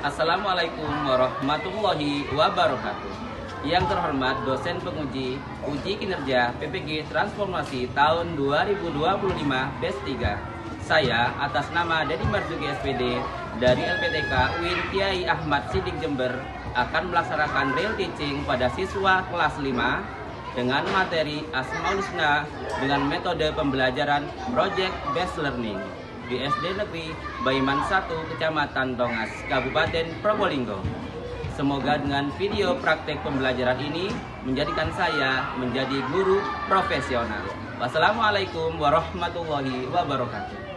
Assalamualaikum warahmatullahi wabarakatuh. Yang terhormat dosen penguji uji kinerja PPG Transformasi tahun 2025 batch 3. Saya atas nama Dedi Marzuki SPD dari LPTK UIN Kiai Ahmad Siddiq Jember akan melaksanakan real teaching pada siswa kelas 5 dengan materi Asmaul Husna dengan metode pembelajaran Project Based Learning di SD Negeri Baiman 1, Kecamatan Tongas, Kabupaten Probolinggo. Semoga dengan video praktek pembelajaran ini menjadikan saya menjadi guru profesional. Wassalamualaikum warahmatullahi wabarakatuh.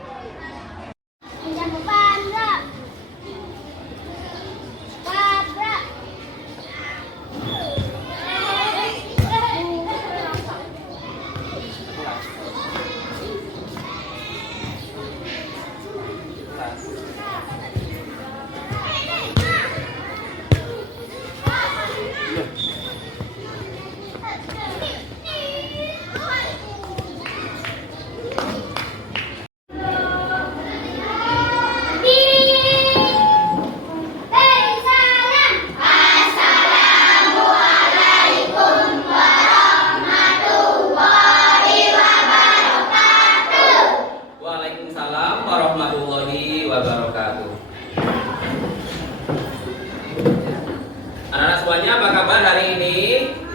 Waalaikumsalam warahmatullahi wabarakatuh. Anak-anak semuanya, apa kabar hari ini?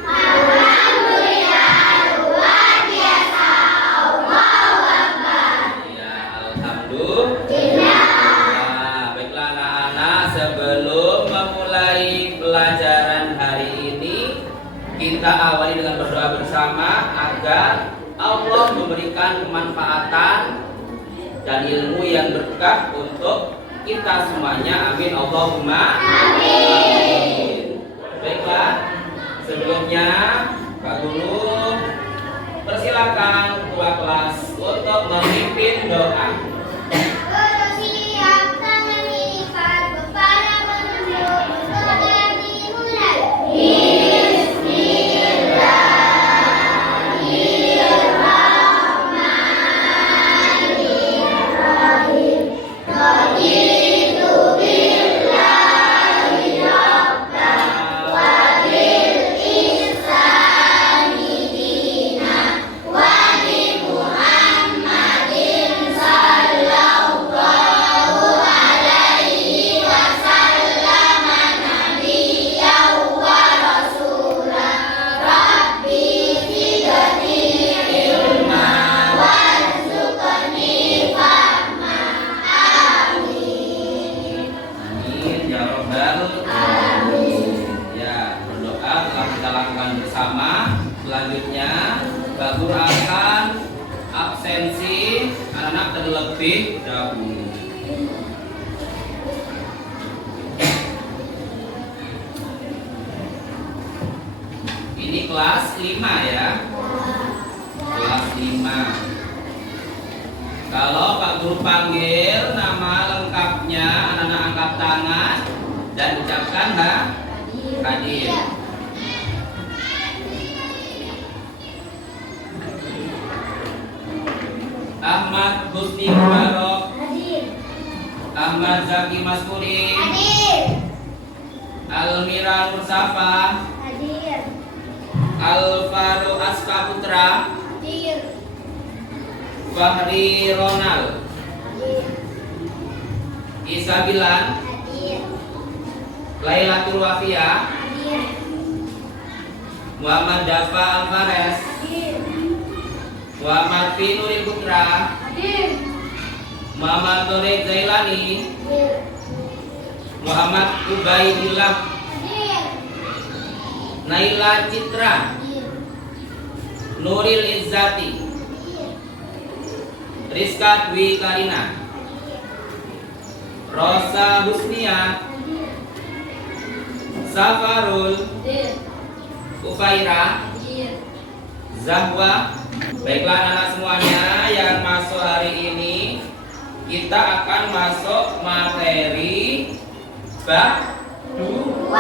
Alhamdulillah luar biasa. Allahu Akbar. Ya, alhamdulillah. Nah, baiklah anak-anak, sebelum memulai pelajaran hari ini, kita awali dengan berdoa bersama agar Allah memberikan kemanfaatan dan ilmu yang berkah untuk kita semuanya. Amin Allahumma amin. Baiklah, sebelumnya Pak Guru persilakan ketua kelas untuk memimpin doa. Guru siap, tangan diikat, kepala menunduk, berdoa dimulai. Selanjutnya, Pak Guru akan absensi anak-anak terlebih dahulu. Ini kelas 5 ya. Kelas 5. Kalau Pak Guru panggil nama lengkapnya, anak-anak angkat tangan dan ucapkan hadir. Ahmad Husni Mubarok, Ahmad Zaki Maskuri, Almira Nursafa, Alvaro Aska Putra, Fahri Ronald, Isabilan, Laila Turwafia, Muhammad Dafa Alvarez, Muhammad Finuri Putra, Muhammad Torik Zailani, Muhammad Ubaidillah, Naila Citra, Nuril Izzati, Rizka Dwi Karina, Rosa Husnia, Safarul, Ufaira, Zahwa. Baiklah anak-anak semuanya yang masuk hari ini, kita akan masuk materi bab 2.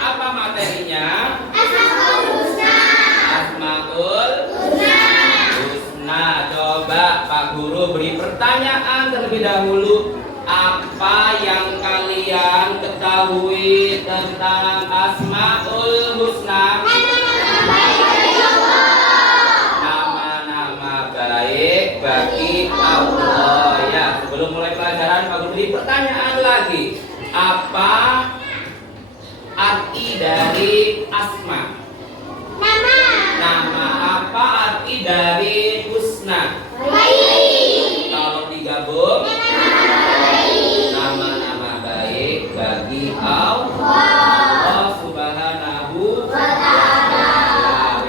Apa materinya? Asmaul Husna. Asmaul Husna. Coba Pak Guru beri pertanyaan terlebih dahulu. Apa yang kalian mengetahui tentang Asmaul Husna? Nama-nama baik bagi Allah. Ya, sebelum mulai pelajaran, Pak Guru beri pertanyaan lagi. Apa arti dari asma? Nama apa arti dari husna? Kalau digabung, nama-nama baik bagi Allah Subhanahu wa ta'ala.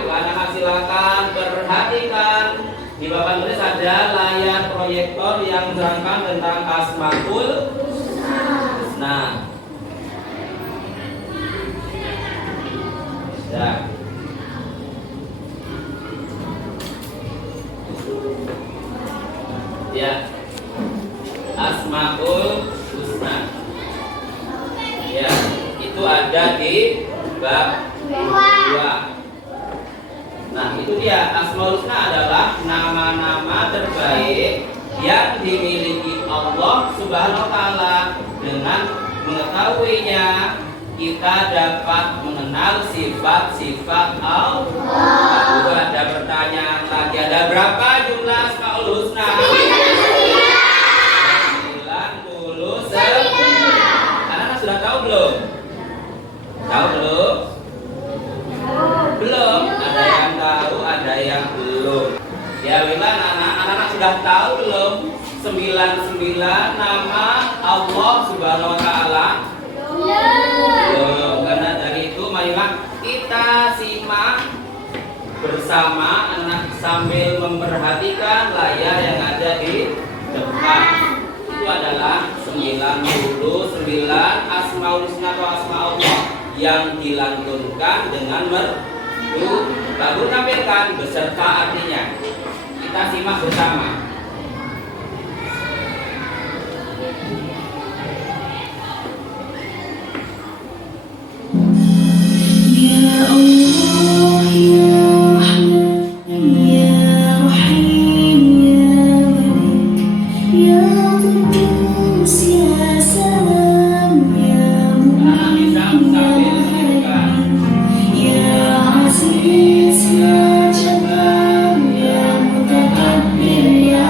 Anak-anak silakan perhatikan. Di papan tulis ada layar proyektor yang menerangkan tentang Asmaul Husna. Ya. Ya, Asmaul Husna. Ya, itu ada di bab 2. Nah, itu dia. Asmaul Husna adalah nama-nama terbaik yang dimiliki Allah Subhanahu wa ta'ala. Dengan mengetahuinya, kita dapat mengenal sifat-sifat Allah. Lalu ada pertanyaan lagi, ada berapa jumlah Asmaul Husna? 99. Anak-anak sudah tahu belum? Tahu belum? Belum. Ada yang tahu, ada yang belum. Ya, bila anak-anak sudah tahu belum? 99 nama Allah Subhanahu wa ta'ala. Karena dari itu marilah kita simak bersama anak sambil memperhatikan layar yang ada di depan. Itu adalah 99 Asmaul Husna atau Asma Allah yang dilantunkan dengan merdu. Lalu tampilkan beserta artinya. Kita simak bersama. Ya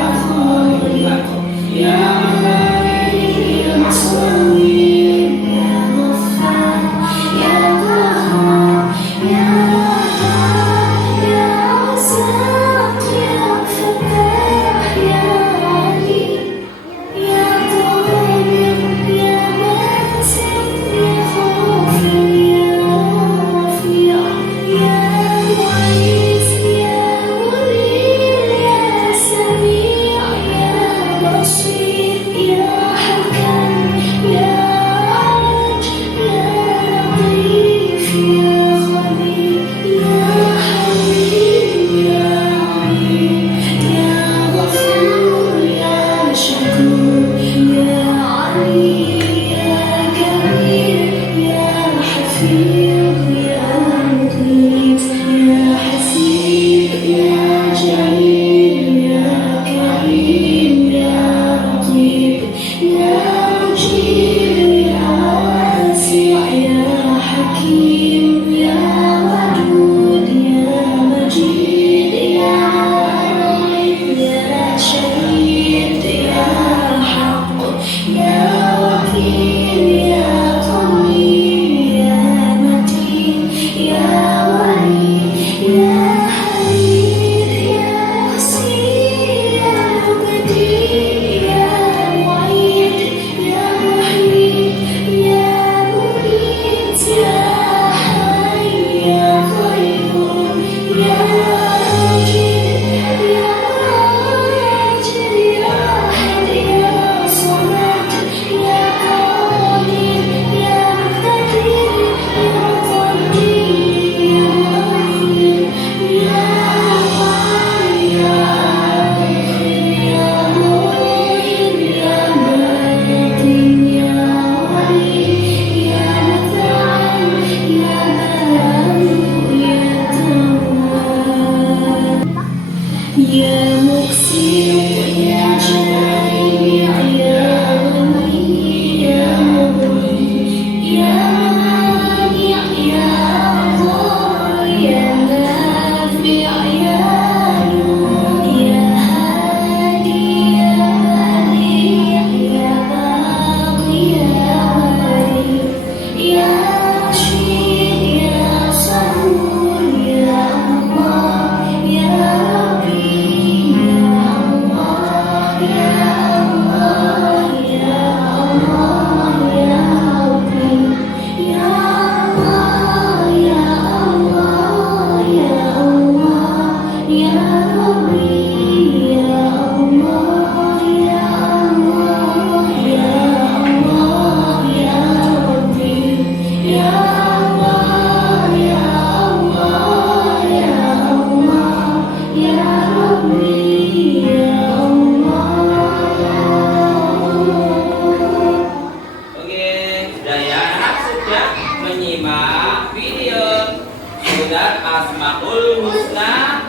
simak video surat Asmaul Husna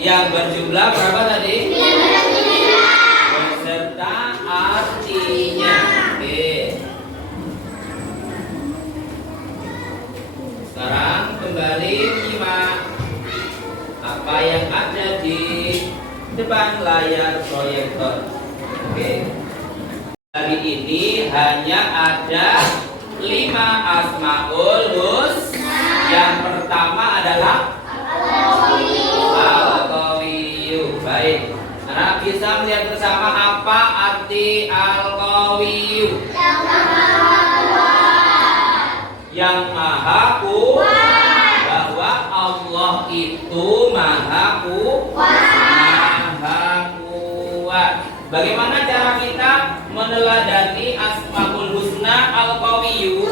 yang berjumlah berapa tadi? Beserta artinya. Oke. Sekarang kembali simak apa yang ada di depan layar proyektor. Oke. Hari ini hanya ada 5 Asmaul Husna. Yang pertama adalah Al-Qawiyyu. Baik. Anak bisa melihat bersama apa arti Al-Qawiyyu? Yang maha kuat. Bahwa Allah itu maha kuat. Bagaimana cara kita meneladani Asmaul Husna Al-Qawiyyu?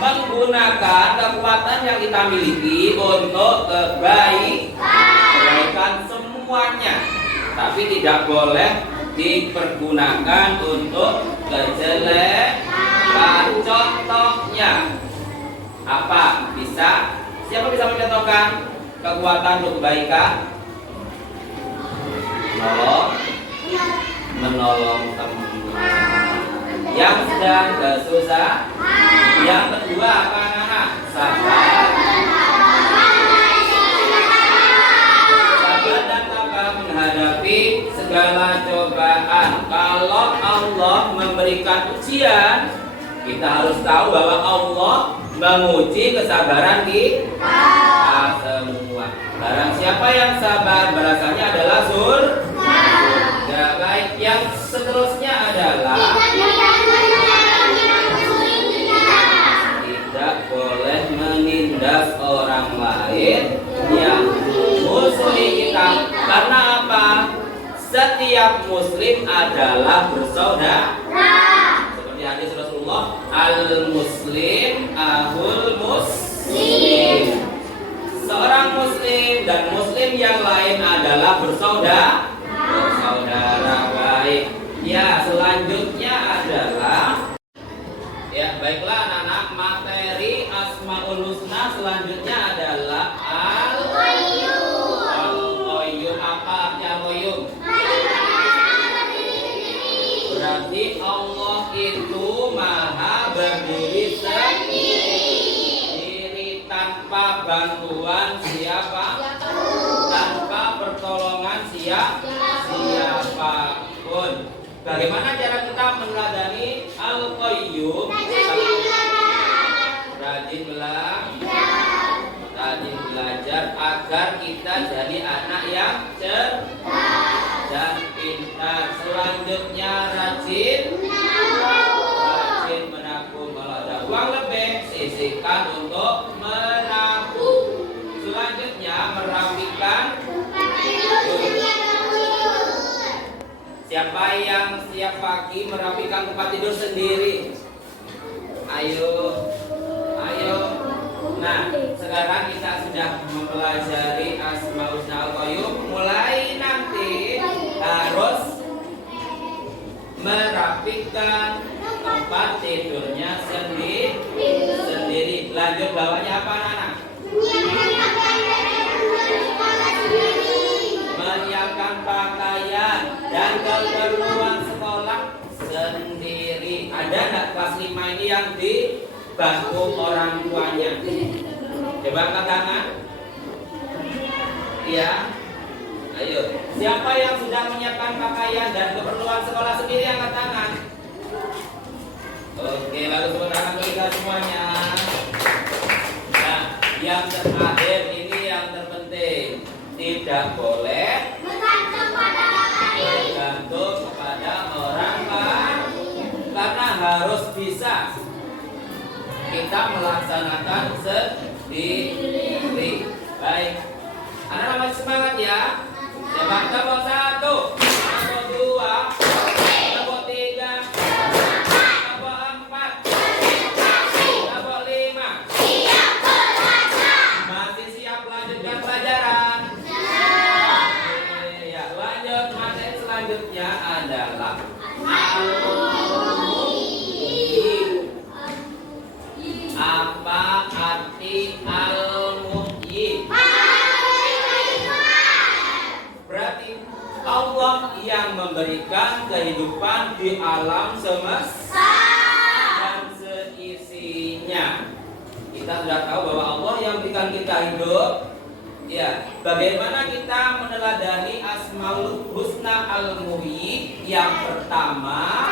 Menggunakan kekuatan yang kita miliki untuk kebaikan semuanya, tapi tidak boleh dipergunakan untuk kejelekan. Contohnya apa? Siapa bisa mencontohkan kekuatan untuk kebaikan? Menolong teman yang sedang kesusahan. Yang kedua apa anak-anak? Sabar dan tabah menghadapi segala cobaan. Kalau Allah memberikan ujian, kita harus tahu bahwa Allah menguji kesabaran kita semua. Barang siapa yang sabar, balasannya adalah surga. Baik, yang seterusnya adalah tidak boleh menindas orang lain yang musuhi kita. Karena apa? Setiap muslim adalah bersaudara. Seperti hadis Rasulullah, al-muslim ahul muslim. Seorang muslim dan muslim yang lain adalah bersaudara. Baik. Ya, selanjutnya adalah baiklah anak-anak, materi Asmaul Husna selanjutnya adalah Al-Qayyum. Apa arti Al-Qayyum? Berarti Allah itu maha berdiri sendiri tanpa bantuan siapa? Tanpa pertolongan siapapun. Bagaimana cara kita meneladani Al-Qayyum? Rajin belajar agar kita jadi anak yang cerdas dan pintar. Selanjutnya rajin menabung. Kalau ada uang lebih, sisihkan untuk menabung. Selanjutnya merapikan. Siapa yang siap pagi merapikan tempat tidur sendiri? Ayo. Nah, sekarang kita sudah mempelajari Asmaul Husna Al-Qayyum. Mulai nanti harus merapikan tempat tidurnya sendiri. Lanjut bawahnya apa anak-anak? Menyiapkan pakaian dan keperluan sekolah sendiri. Ada nggak kelas 5 ini yang dibantu orang tuanya? Coba angkat tangan. Iya. Ayo. Siapa yang sudah menyiapkan pakaian dan keperluan sekolah sendiri, angkat tangan. Oke, lalu tepuk tangan untuk kita semuanya. Nah, yang terakhir ini yang terpenting. Tidak boleh bergantung kepada orang lain, karena harus bisa kita melaksanakan sendiri. Baik, anak-anak masih semangat ya. Coba tepuk 1, tepuk 2, tepuk 3, tepuk 4, tepuk 5. Masih siap lanjutkan pelajaran? Ya, lanjut. Materi selanjutnya adalah mengaminkan kehidupan di alam semesta dan seisinya. Kita sudah tahu bahwa Allah yang berikan kita hidup. Ya, bagaimana kita meneladani Asmaul Husna Al-Muhyi? Yang pertama,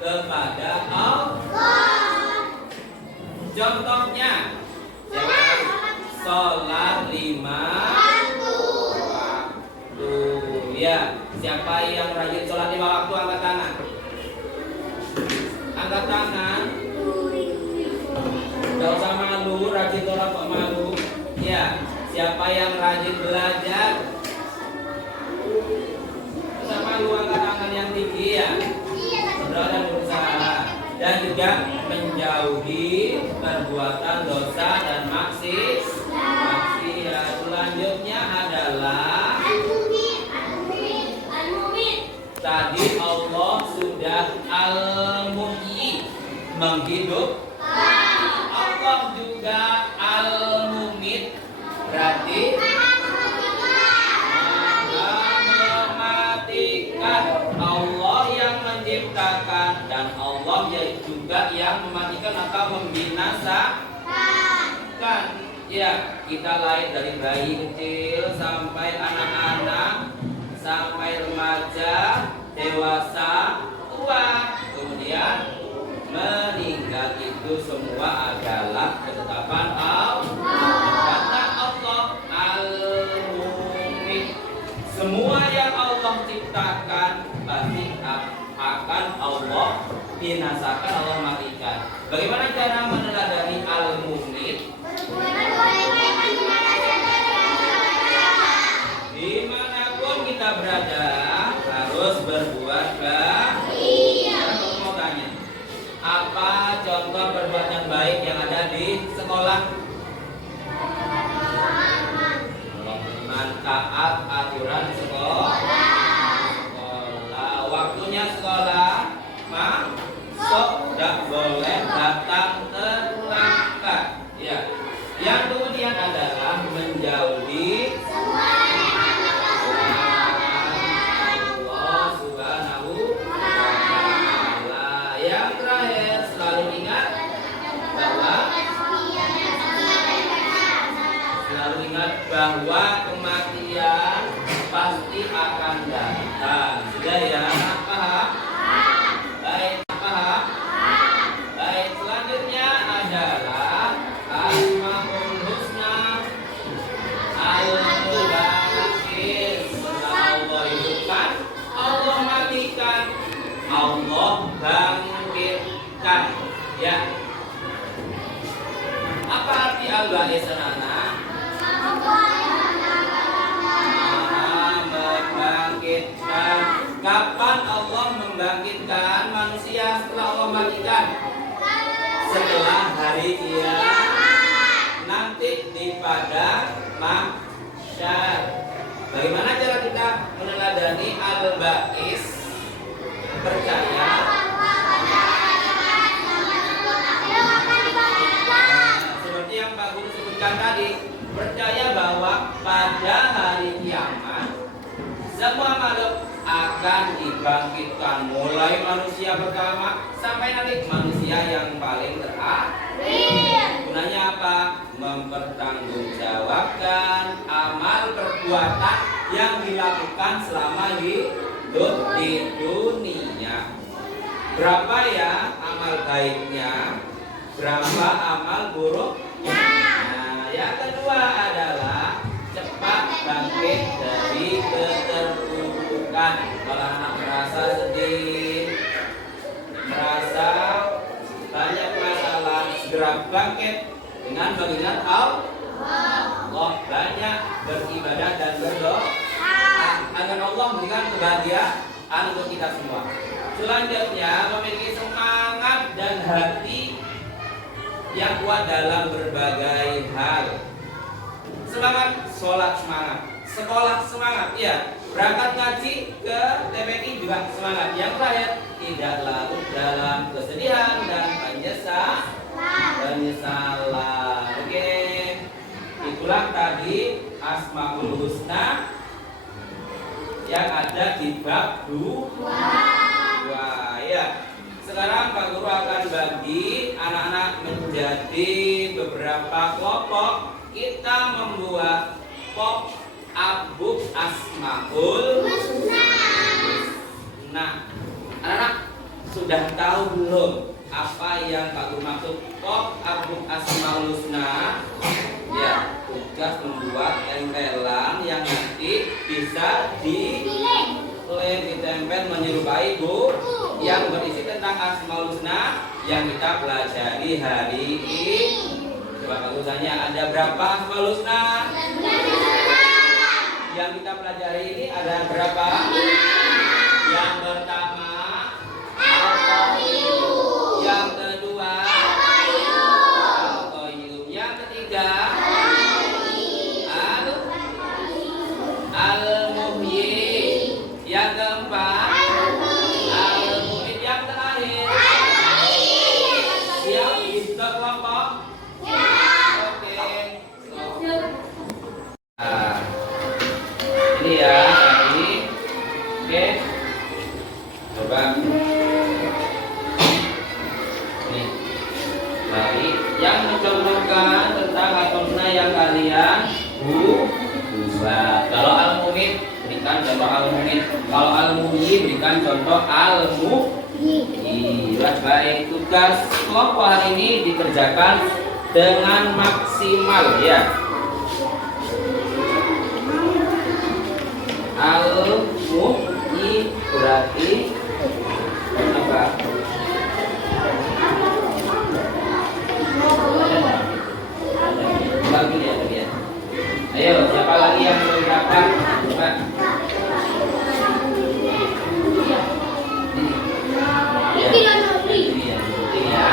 kepada Allah. Contohnya, sholat 5 waktu. Ya, siapa yang rajin sholat 5 waktu angkat tangan. Angkat tangan. Gak usah malu, rajin sholat kok malu. Ya, siapa yang rajin belajar? Gak usah malu, angkat tangan yang tinggi ya. Dan berusaha dan juga menjauhi perbuatan dosa dan maksiat. Selanjutnya adalah tadi Allah sudah Al-Muhyi, menghidup. Allah juga Al-Mumit, berarti mematikan. Allah yang menciptakan dan Allah juga yang mematikan atau membinasakan. Ya, kita lahir dari bayi kecil sampai anak-anak, sampai remaja, dewasa, tua, kemudian meninggal. Itu semua adalah ketetapan Allah. Kata Allah Al-Mumit, semua yang Allah ciptakan pasti akan Allah binasakan, Allah matikan. Bagaimana cara meneladani Al-Mumit? Dimanapun kita berada harus berbuat baik. Aku mau tanya, apa contoh perbuatan baik yang ada di sekolah? Mentaat aturan sekolah. Waktunya sekolah masuk, tidak boleh datang terlambat. Ya. Yang kemudian adalah menjauhi Allah Subhanahu wa Ta'ala. Yang terakhir, selalu ingat bahwa kematian pasti akan datang. Sudah ya? Paham? Baik, paham? Baik, selanjutnya adalah Asmaul Husna Al-Baqis. Allah hidupkan, Allah matikan, Allah bangkitkan. Ya. Apa arti Al-Baqis, anak-anak? Membangkitkan. Kapan Allah membangkitkan manusia setelah Allah matikan? Setelah hari kiamat nanti di padang mahsyar. Bagaimana cara kita meneladani Al-Baqis? Percaya seperti yang Pak Guru sebutkan tadi, percaya bahwa pada hari kiamat semua makhluk akan dibangkitkan, mulai manusia pertama sampai nanti manusia yang paling terakhir. Gunanya apa? Mempertanggungjawabkan amal perbuatan yang dilakukan selama hidup di dunia. Berapa ya amal baiknya? Berapa amal buruknya? Nah, yang kedua adalah cepat bangkit dari keterpurukan. Kalau anak merasa sedih, merasa banyak masalah, segera bangkit dengan mengingat Allah, banyak beribadah dan berdoa agar Allah memberikan kebahagiaan untuk kita semua. Selanjutnya, memiliki semangat dan hati yang kuat dalam berbagai hal. Semangat sholat, semangat sekolah, semangat ya, berangkat ngaji ke TPI juga semangat. Yang terakhir, tidak larut dalam kesedihan dan penyesalan. Oke, itulah tadi Asmaul Husna yang ada di bab 2 ya. Sekarang Pak Guru akan bagi anak-anak menjadi beberapa kelompok. Kita membuat pop up Asmaul Husna. Nah, anak-anak sudah tahu belum apa yang Pak Guru maksud pop up Asmaul Husna? Ya, tugas membuat tempelan yang nanti bisa ditempel menyerupai buku yang berisi tentang Asmaul Husna yang kita pelajari hari ini. Coba Pak Guru tanya, ada berapa Asmaul Husna? Yang kita pelajari ini ada berapa? Yang pertama Al-Qayyum, yang kedua Al-Qayyum, yang ketiga Al-Muhyi, yang keempat Al-Mu'id, yang terakhir siap bisa kelompok? Oke. Nah, ini ya tadi. Oke. Coba. Nih. Mari yang mencontohkan tentang al-husna yang kalian buat. Kalau al-mu'id berikan contoh al-mu'id. Kalau al-muhyi berikan contoh al-muhyi. Baik, tugas kelompok hari ini dikerjakan dengan maksimal ya. Al-muhyi berarti apa? Lagi ya, lihat. Ayo, siapa lagi yang belum dapat? Coba. Ini ya.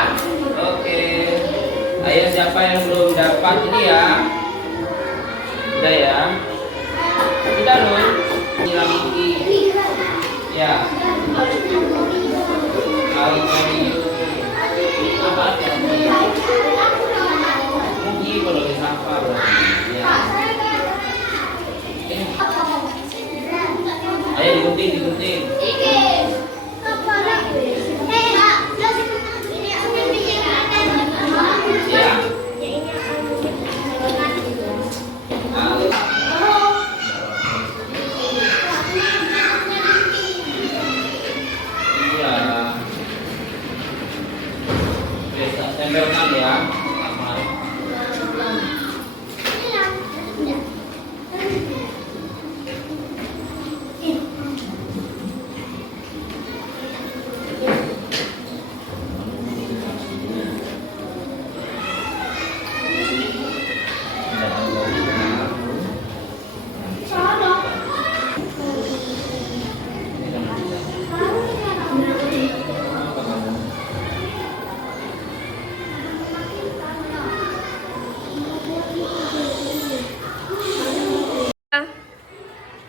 Oke. Ayo, siapa yang belum dapat ini ya? Udah ya. Sudah dong. Ini ya. Al-Qayyum. Apa artinya? Muhyi kalau disapa berarti. Ya. Ayo digunting. Ya. Tempelkan ya.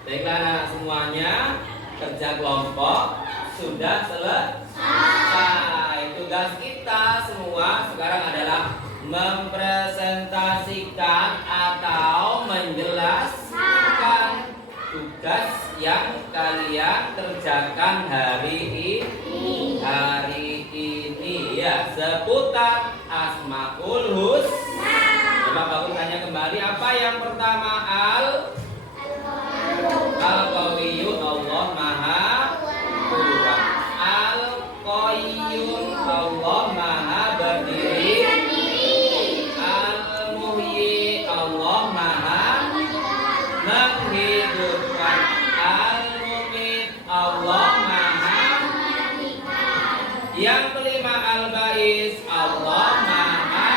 Baiklah semuanya, kerja kelompok sudah selesai. Tugas kita semua sekarang adalah mempresentasikan atau menjelaskan tugas yang kalian kerjakan hari ini ya, seputar Asmaul Husna. Coba Pak Guru tanya kembali, apa yang pertama? Al-Qawiyyu, Allah Maha Kuat. Al-Qayyum, Allah Maha Berdiri. Al-Muhyi, Allah Maha Menghidupkan. Al-Mu'id, Allah Maha. Yang kelima Al-Ba'is, Allah Maha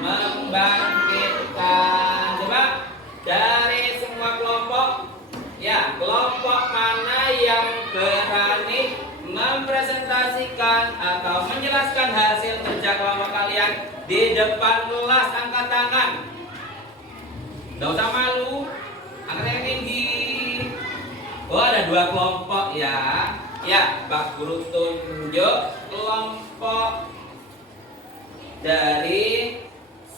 Membangkitkan. Coba dari semua kelompok, ya, kelompok mana yang berani mempresentasikan atau menjelaskan hasil kerja kelompok kalian di depan kelas? Angkat tangan. Nggak usah malu, angkat yang tinggi. Oh, ada 2 kelompok ya. Ya, Pak Guru tunjuk kelompok dari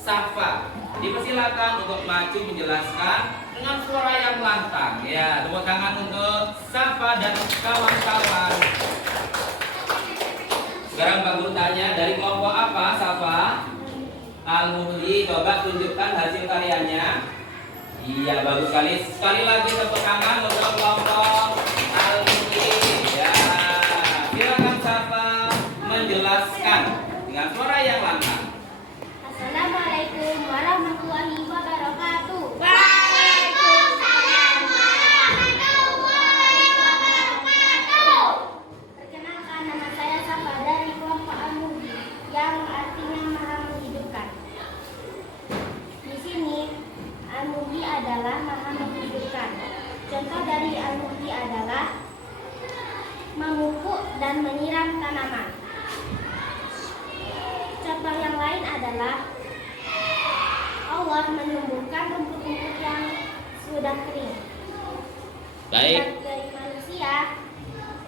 Safa. Dipersilakan untuk maju menjelaskan dengan suara yang lantang. Ya, tepuk tangan untuk Safa dan kawan-kawan. Sekarang Pak Guru tanya, dari kelompok apa Safa? Al-Muhyi, coba tunjukkan hasil karyanya. Iya, bagus sekali. Sekali lagi tepuk tangan untuk kelompok Al-Muhyi. Ya, silakan Safa menjelaskan dengan suara yang lantang. Assalamualaikum warahmatullahi wabarakatuh. Perkenalkan, nama saya Safa dari kelompok Al-Muhyi yang artinya Maha Menghidupkan. Di sini Al-Muhyi adalah Maha Menghidupkan. Contoh dari Al-Muhyi adalah memupuk dan menyiram tanaman. Contoh yang lain adalah Allah menumbuhkan rumput-rumput yang sudah kering. Baik. Sebagai manusia,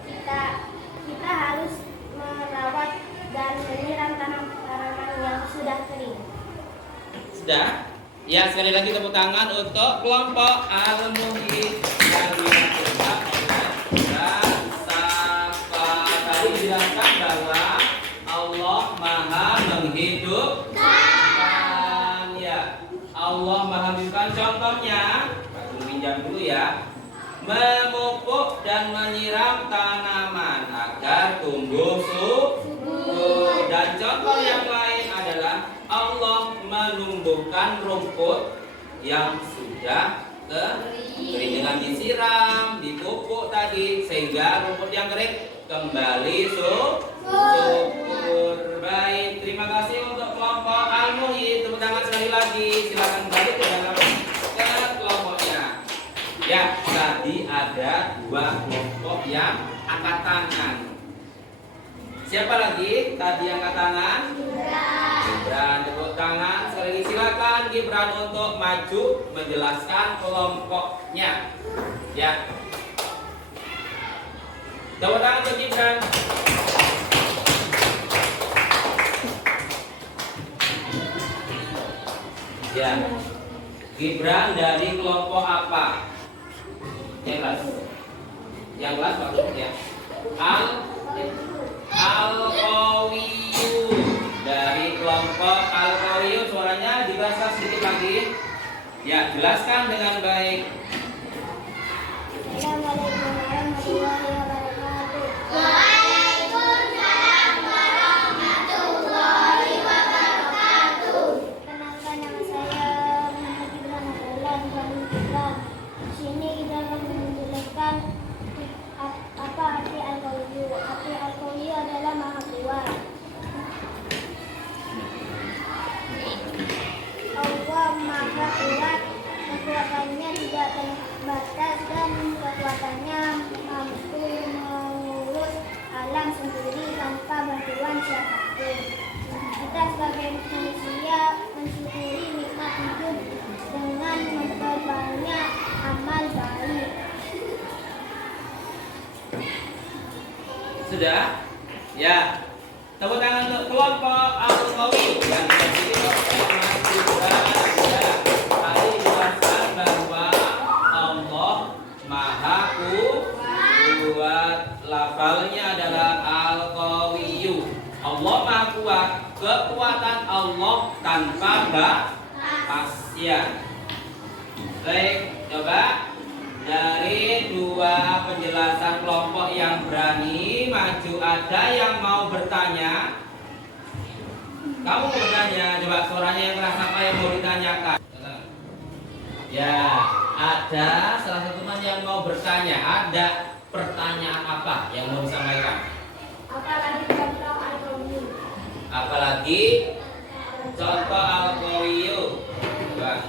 kita harus merawat dan menyiram tanaman yang sudah kering. Sudah? Ya, sekali lagi tepuk tangan untuk kelompok Al-Muhyi yang dimaksudkan dan Safa. Tadi dijelaskan bahwa Allah Maha Menghidupkan. Ya, Allah Maha Menghidupkan. Contohnya, Pak Guru pinjam dulu ya. Memupuk dan menyiram tanaman agar tumbuh subur. Dan contoh yang lain adalah Allah menumbuhkan rumput yang sudah kering dengan disiram, dipupuk tadi sehingga rumput yang kering kembali subur. Baik, terima kasih untuk kelompok Al-Muhyi. Tepuk tangan sekali lagi. Silakan balik ke dalam kelompoknya. Ya, tadi ada dua kelompok yang angkat tangan. Siapa lagi tadi angkat tangan? Gibran, tepuk tangan. Sekali lagi silakan Gibran untuk maju menjelaskan kelompoknya. Ya. Tepuk tangan untuk Gibran. Ya. Gibran dari kelompok apa? Yang kelas bagus ya. Al-Qawiyu dari kelompok Al-Qawiyu, suaranya dibahas sedikit lagi. Ya, jelaskan dengan baik. Assalamualaikum warahmatullahi wabarakatuh. Waalaikumsalam warahmatullahi wabarakatuh. Kenalkan, nama saya Muhammad Gibran Abdullah dari Gibran. Di sini kita akan menjelaskan apa arti Al-Qawiyu. Arti Al-Qawiyu adalah Maha Kuat. Allah Maha Kuat, kekuatannya tidak terbatas dan kekuatannya mampu mengurus alam sendiri tanpa bantuan siapapun. Kita sebagai manusia mensyukuri nikmat hidup dengan memperbanyak amal baik. Sudah? Ya. Tepuk tangan untuk kelompok Al-Qawi yang tadi dijelaskan bahwa Allah Maha Kuat. Lafalnya adalah Al-Qawiyu. Allah Maha Kuat. Kekuatan Allah tanpa batasnya. Baik, coba dari dua penjelasan kelompok yang berani maju, ada yang mau bertanya? Kamu mau bertanya? Coba suaranya yang keras, apa yang mau ditanyakan? Ya, ada salah satu teman yang mau bertanya. Ada pertanyaan apa yang mau disampaikan? Apalagi contoh Al-Qawiyu. Apalagi contoh Al-Qawiyu. Coba,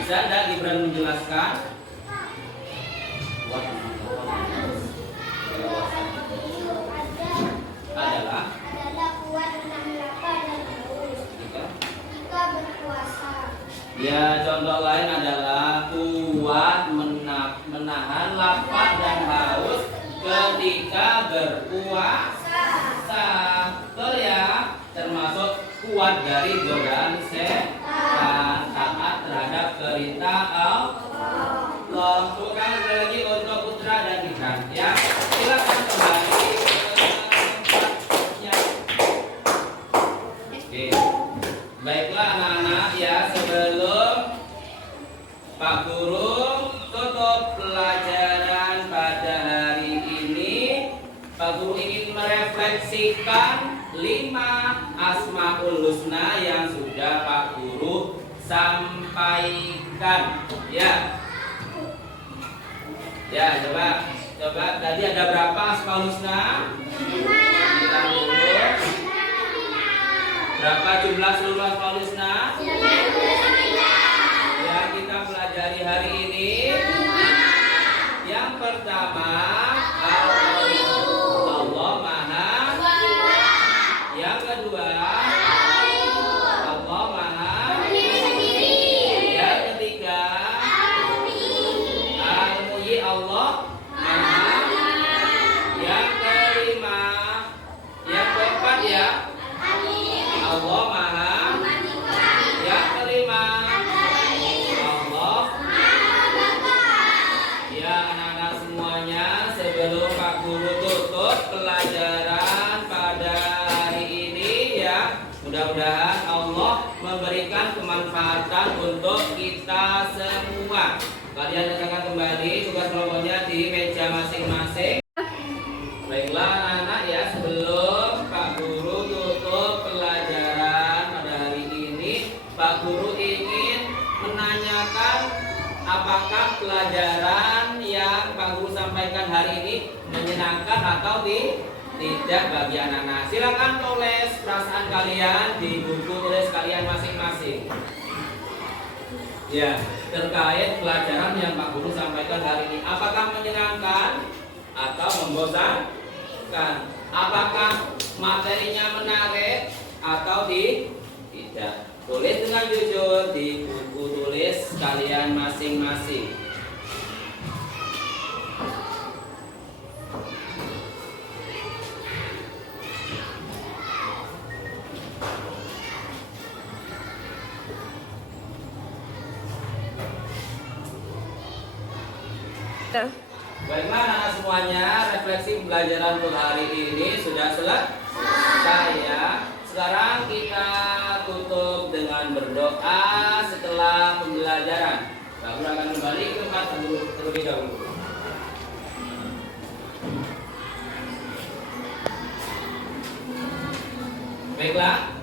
bisa enggak Gibran menjelaskan? Adalah kuat menahan lapar dan haus jika berpuasa. Ya, contoh lain adalah kuat menahan lapar dan haus ketika berpuasa. Betul ya, termasuk kuat dari godaan setan, taat terhadap perintah Allah. Bukan lagi untuk putra dan ikan. Ya, silakan kembali ke tempatnya. Oke, baiklah anak-anak ya, sebelum Pak Guru tutup pelajaran pada hari ini, Pak Guru ingin merefleksikan 5 Asmaul Husna yang sudah Pak Guru sampaikan. Ya, coba tadi ada berapa Asmaul Husna? Kita dulu. Berapa jumlah seluruh Asmaul Husna? Yang kita pelajari hari ini. Yang pertama, Allah Maha. Yang kedua, Allah Maha. Yang ketiga, Al-Muhyi Allah Maha. Yang kelima, yang keempat ya, Allah Maha. Yang kelima, Allah. Ya anak-anak semuanya, sebelum Pak Guru tutup pelajaran pada hari ini ya, mudah-mudahan Allah memberikan kemanfaatan untuk kita semua. Kalian akan kembali tugas kelompoknya di meja masing-masing. Baiklah anak-anak ya, sebelum Pak Guru tutup pelajaran pada hari ini, Pak Guru ingin menanyakan apakah pelajaran yang Pak Guru sampaikan hari ini menyenangkan atau tidak bagi anak-anak. Silakan tulis perasaan kalian di buku tulis kalian masing-masing. Ya, terkait pelajaran yang Pak Guru sampaikan hari ini, apakah menyenangkan atau membosankan? Apakah materinya menarik atau tidak? Tulis dengan jujur di buku tulis kalian masing-masing. Baiklah anak-anak semuanya, refleksi pembelajaran untuk hari ini sudah selesai ya. Sekarang kita tutup dengan berdoa setelah pembelajaran. Lalu akan kembali ke tempat terlebih dahulu. Baiklah.